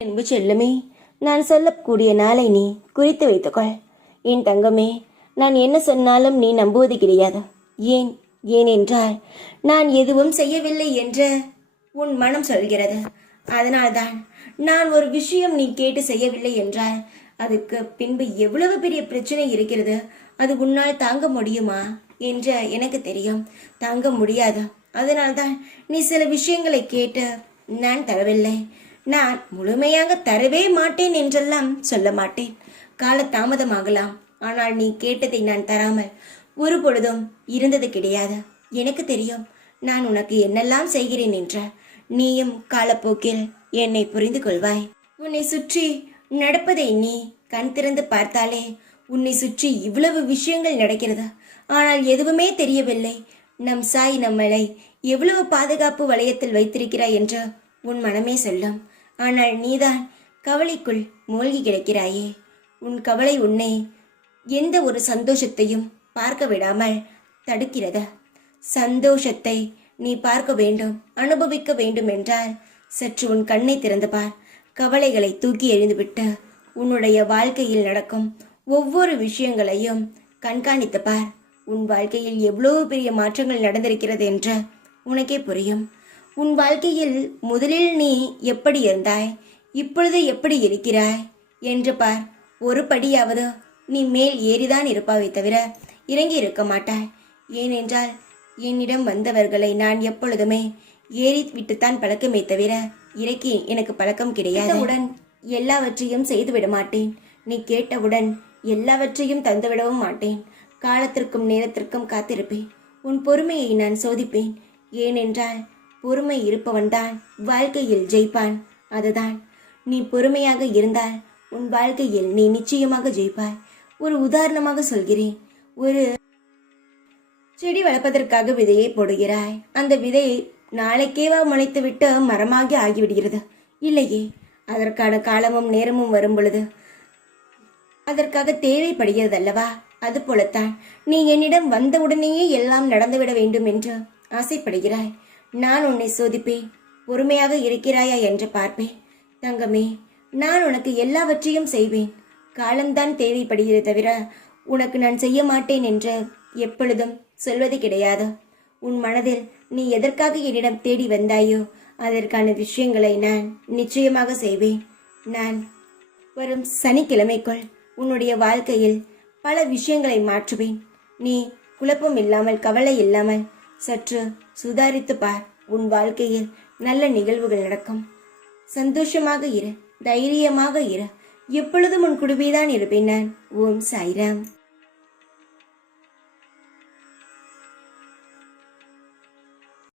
அன்பு செல்லமே, நான் சொல்லக்கூடிய நாளை நீ குறித்து வைத்துக்கொள். என் தங்கமே, நான் என்ன சொன்னாலும் நீ நம்புவது கிடையாது. ஏன் ஏனென்றால் நான் எதுவும் செய்யவில்லை என்று உன் மனம் சொல்கிறது. அதனால்தான் நான் ஒரு விஷயம் நீ கேட்டு செய்யவில்லை என்றால் அதுக்கு பின்பு எவ்வளவு பெரிய பிரச்சனை இருக்கிறது, அது உன்னால் தாங்க முடியுமா என்று எனக்கு தெரியும். தாங்க முடியாது. அதனால்தான் நீ சில விஷயங்களை கேட்டு நான் தரவில்லை. நான் முழுமையாக தரவே மாட்டேன் என்றெல்லாம் சொல்ல மாட்டேன். கால தாமதமாகலாம், ஆனால் நீ கேட்டதை நான் தராமல் ஒரு பொழுதும் இருந்தது கிடையாது. எனக்கு தெரியும் நான் உனக்கு என்னெல்லாம் செய்கிறேன் என்ற. நீயும் காலப்போக்கில் என்னை புரிந்து கொள்வாய். உன்னை சுற்றி நடப்பதை நீ கண் திறந்து பார்த்தாலே உன்னை சுற்றி இவ்வளவு விஷயங்கள் நடக்கிறது, ஆனால் எதுவுமே தெரியவில்லை. நம் சாய் நம்மளை எவ்வளவு பாதுகாப்பு வளையத்தில் வைத்திருக்கிறாய் என்று உன் மனமே சொல்லும். ஆனால் நீதான் கவலைக்குள் மூழ்கி கிடக்கிறாயே. உன் கவலை உன்னை எந்த ஒரு சந்தோஷத்தையும் பார்க்க விடாமல் தடுக்கிறது. சந்தோஷத்தை நீ பார்க்க வேண்டும், அனுபவிக்க வேண்டும் என்றால் சற்று உன் கண்ணை திறந்து பார். கவலைகளை தூக்கி எறிந்துவிட்டு உன்னுடைய வாழ்க்கையில் நடக்கும் ஒவ்வொரு விஷயங்களையும் கண்காணித்து பார். உன் வாழ்க்கையில் எவ்வளவு பெரிய மாற்றங்கள் நடந்திருக்கிறது என்று உனக்கே புரியும். உன் வாழ்க்கையில் முதலில் நீ எப்படி இருந்தாய், இப்பொழுது எப்படி இருக்கிறாய் என்று பார். ஒரு படியாவது நீ மேல் ஏறிதான் இருப்பாவை தவிர இறங்கி இருக்க மாட்டாய். ஏனென்றால் என்னிடம் வந்தவர்களை நான் எப்பொழுதுமே ஏறி விட்டுத்தான் பழக்கமே தவிர இறக்கி எனக்கு பழக்கம் கிடையாது. உடன் எல்லாவற்றையும் செய்துவிட மாட்டேன். நீ கேட்டவுடன் எல்லாவற்றையும் தந்துவிடவும் மாட்டேன். காலத்திற்கும் நேரத்திற்கும் காத்திருப்பேன். உன் பொறுமையை நான் சோதிப்பேன். ஏனென்றால் பொறுமை இருப்பவன்தான் வாழ்க்கையில் ஜெயிப்பான். அதுதான் நீ பொறுமையாக இருந்தால் உன் வாழ்க்கையில் நீ நிச்சயமாக ஜெயிப்பாய். ஒரு உதாரணமாக சொல்கிறேன். ஒரு செடி வளர்ப்பதற்காக விதையை போடுகிறாய். அந்த விதை நாளைக்கேவா முளைத்துவிட்டு மரமாகி ஆகிவிடுகிறது? இல்லையே. அதற்கான காலமும் நேரமும் வரும் பொழுது அதற்காக தேவைப்படுகிறது அல்லவா? அது போலத்தான் நீ என்னிடம் வந்தவுடனேயே எல்லாம் நடந்துவிட வேண்டும் என்று ஆசைப்படுகிறாய். நான் உன்னை சோதிப்பேன். பொறுமையாக இருக்கிறாயா என்று பார்ப்பேன். தங்கமே, நான் உனக்கு எல்லாவற்றையும் செய்வேன். காலம்தான் தேவைப்படுகிறது தவிர உனக்கு நான் செய்ய மாட்டேன் என்று எப்பொழுதும் சொல்வது கிடையாது. உன் மனதில் நீ எதற்காக என்னிடம் தேடி வந்தாயோ அதற்கான விஷயங்களை நான் நிச்சயமாக செய்வேன். நான் வரும் சனிக்கிழமைக்குள் உன்னுடைய வாழ்க்கையில் பல விஷயங்களை மாற்றுவேன். நீ குழப்பம் இல்லாமல், கவலை இல்லாமல் சற்று சுதாரித்து பார். உன் வாழ்க்கையில் நல்ல நிகழ்வுகள் நடக்கும். சந்தோஷமாக இரு, தைரியமாக இரு. எப்பொழுதும் உன் குடும்பிதான் இருப்பேன் நான். ஓம் சாய்ராம்.